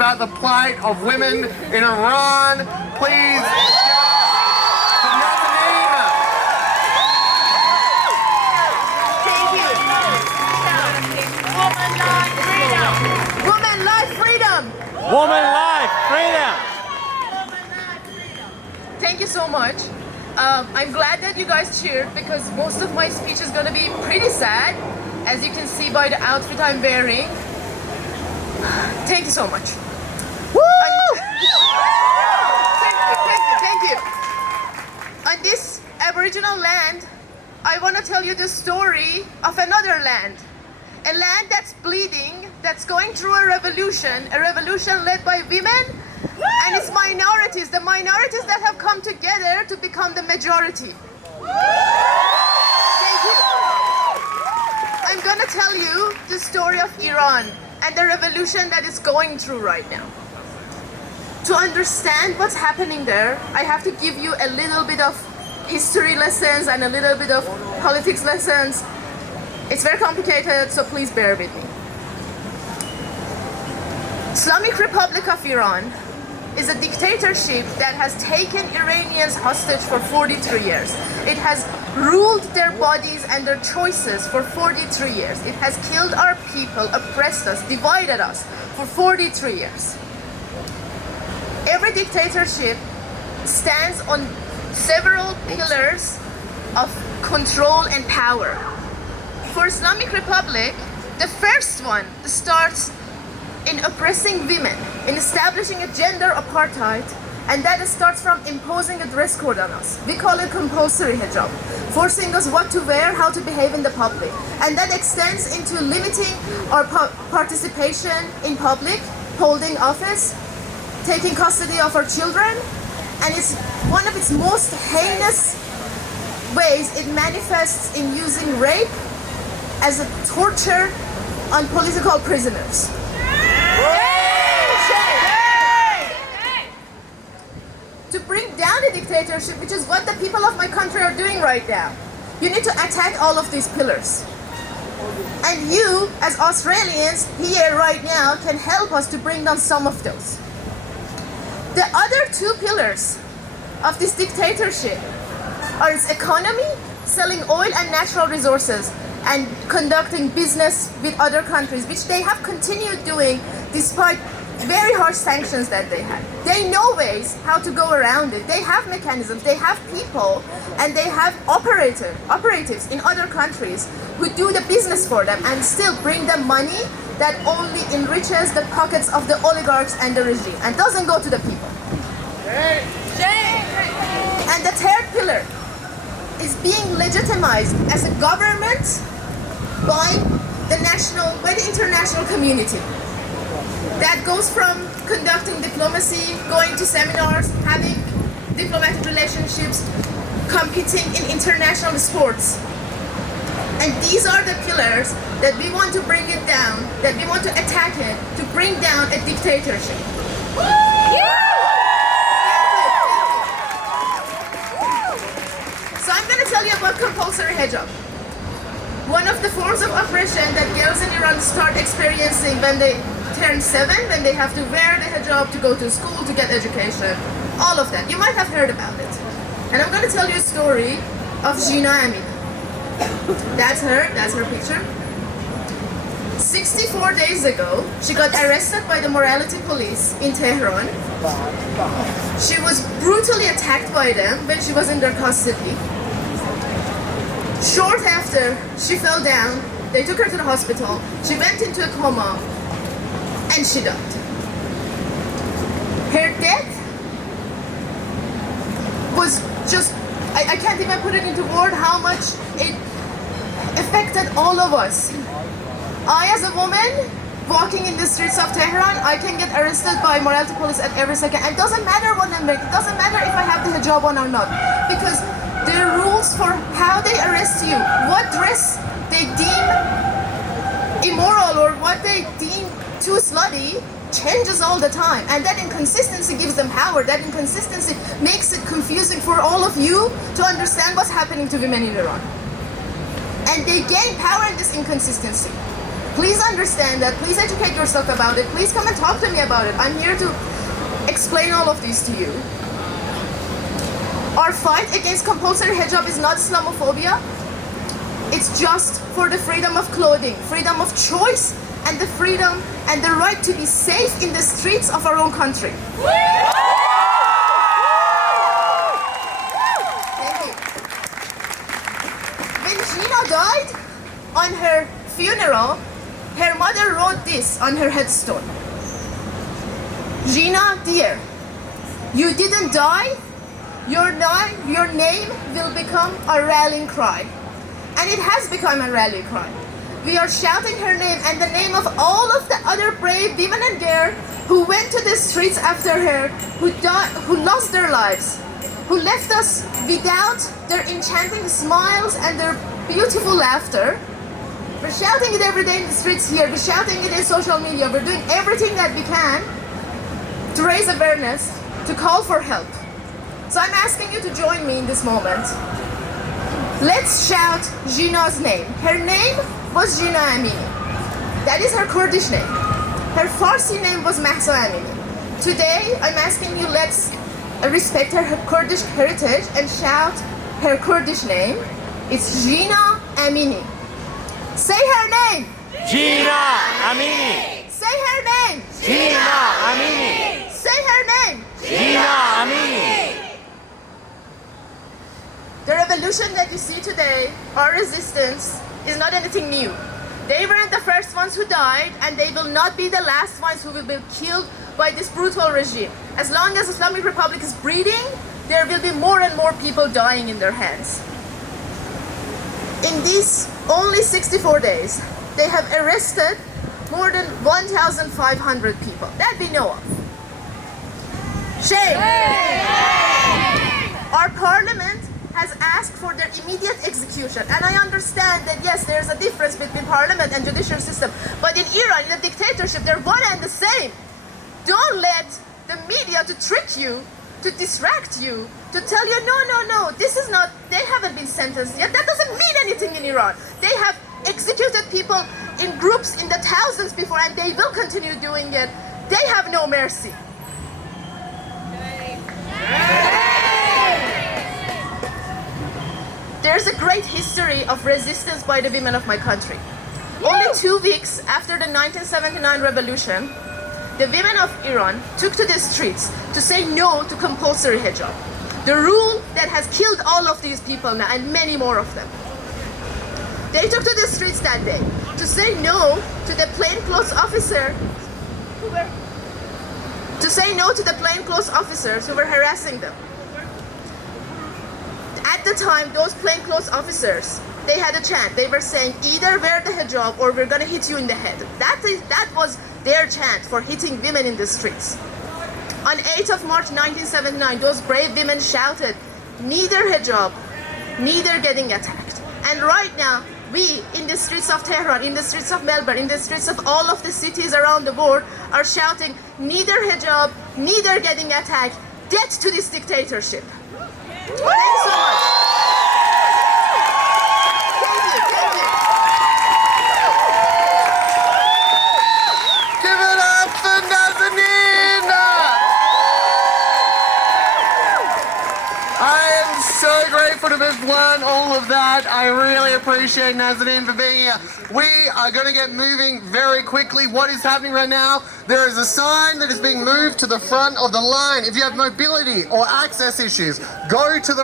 about the plight of women in Iran. Please. Woman life freedom! Woman life freedom! Thank you so much. I'm glad that you guys cheered because most of my speech is going to be pretty sad, as you can see by the outfit I'm wearing. Thank you so much. Woo! Thank you. On this Aboriginal land, I want to tell you the story of another land. A land that's bleeding, that's going through a revolution led by women and its minorities, the minorities that have come together to become the majority. Thank you. I'm gonna tell you the story of Iran and the revolution that is going through right now. To understand what's happening there, I have to give you a little bit of history lessons and a little bit of politics lessons. It's very complicated, so please bear with me. Islamic Republic of Iran is a dictatorship that has taken Iranians hostage for 43 years. It has ruled their bodies and their choices for 43 years. It has killed our people, oppressed us, divided us for 43 years. Every dictatorship stands on several pillars of control and power. For Islamic Republic, the first one starts in oppressing women, in establishing a gender apartheid, and that starts from imposing a dress code on us. We call it compulsory hijab, forcing us what to wear, how to behave in the public. And that extends into limiting our participation in public, holding office, taking custody of our children, and it's one of its most heinous ways. It manifests in using rape as a torture on political prisoners. To bring down the dictatorship, which is what the people of my country are doing right now, you need to attack all of these pillars. And you, as Australians here right now, can help us to bring down some of those. The other two pillars of this dictatorship are its economy, selling oil and natural resources, and conducting business with other countries, which they have continued doing despite very harsh sanctions that they had. They know ways how to go around it. They have mechanisms, they have people, and they have operatives in other countries who do the business for them and still bring them money that only enriches the pockets of the oligarchs and the regime and doesn't go to the people. And the third pillar is being legitimized as a government by the international community. That goes from conducting diplomacy, going to seminars, having diplomatic relationships, competing in international sports. And these are the pillars that we want to bring it down, that we want to attack it, to bring down a dictatorship. So I'm going to tell you about compulsory hijab. One of the forms of oppression that girls in Iran start experiencing when they turn 7, when they have to wear the hijab to go to school, to get education, all of that. You might have heard about it. And I'm going to tell you a story of Gina Amina. That's her picture. 64 days ago, she got arrested by the morality police in Tehran. She was brutally attacked by them when she was in their custody. Short after, she fell down. They took her to the hospital. She went into a coma and she died. Her death was just, I can't even put it into words how much it affected all of us. I, as a woman, walking in the streets of Tehran, I can get arrested by morality police at every second. And it doesn't matter what I'm wearing. It doesn't matter if I have the hijab on or not. Because there are rules for how they arrest you, what dress they deem immoral or what they deem too slutty changes all the time. And that inconsistency gives them power. That inconsistency makes it confusing for all of you to understand what's happening to women in Iran. And they gain power in this inconsistency. Please understand that. Please educate yourself about it. Please come and talk to me about it. I'm here to explain all of this to you. Our fight against compulsory hijab is not Islamophobia. It's just for the freedom of clothing, freedom of choice, and the freedom and the right to be safe in the streets of our own country. Thank you. When Gina died, on her funeral, her mother wrote this on her headstone. Gina, dear, you didn't die. Your name will become a rallying cry. And it has become a rallying cry. We are shouting her name and the name of all of the other brave women and girls who went to the streets after her, who died, who lost their lives, who left us without their enchanting smiles and their beautiful laughter. We're shouting it every day in the streets here. We're shouting it in social media. We're doing everything that we can to raise awareness, to call for help. So I'm asking you to join me in this moment. Let's shout Gina's name. Her name was Gina Amini. That is her Kurdish name. Her Farsi name was Mahsa Amini. Today, I'm asking you, let's respect her Kurdish heritage and shout her Kurdish name. It's Gina Amini. Say her name. Gina Amini. Say her name. Gina Amini. Say her name. Gina Amini. The revolution that you see today, our resistance, is not anything new. They weren't the first ones who died, and they will not be the last ones who will be killed by this brutal regime. As long as Islamic Republic is breathing, there will be more and more people dying in their hands. In these only 64 days, they have arrested more than 1,500 people that we know of. Shame! Our parliament has asked for their immediate execution. And I understand that, yes, there's a difference between parliament and judicial system. But in Iran, in a dictatorship, they're one and the same. Don't let the media to trick you, to distract you, to tell you, no, this is not, they haven't been sentenced yet. That doesn't mean anything in Iran. They have executed people in groups in the thousands before, and they will continue doing it. They have no mercy. There's a great history of resistance by the women of my country. Only 2 weeks after the 1979 revolution, the women of Iran took to the streets to say no to compulsory hijab. The rule that has killed all of these people now, and many more of them. They took to the streets that day to say no to the plainclothes officer who were harassing them. At the time, those plainclothes officers, they had a chant. They were saying, either wear the hijab or we're going to hit you in the head. That was their chant for hitting women in the streets. On 8th of March 1979, those brave women shouted, neither hijab, neither getting attacked. And right now, we in the streets of Tehran, in the streets of Melbourne, in the streets of all of the cities around the world are shouting, neither hijab, neither getting attacked. Death to this dictatorship. Thanks so much. Thank you. Give it up for Nazanin! I am so grateful to have learned all of that. I really appreciate Nazanin for being here. We are going to get moving very quickly. What is happening right now? There is a sign that is being moved to the front of the line. If you have mobility or access issues, go to the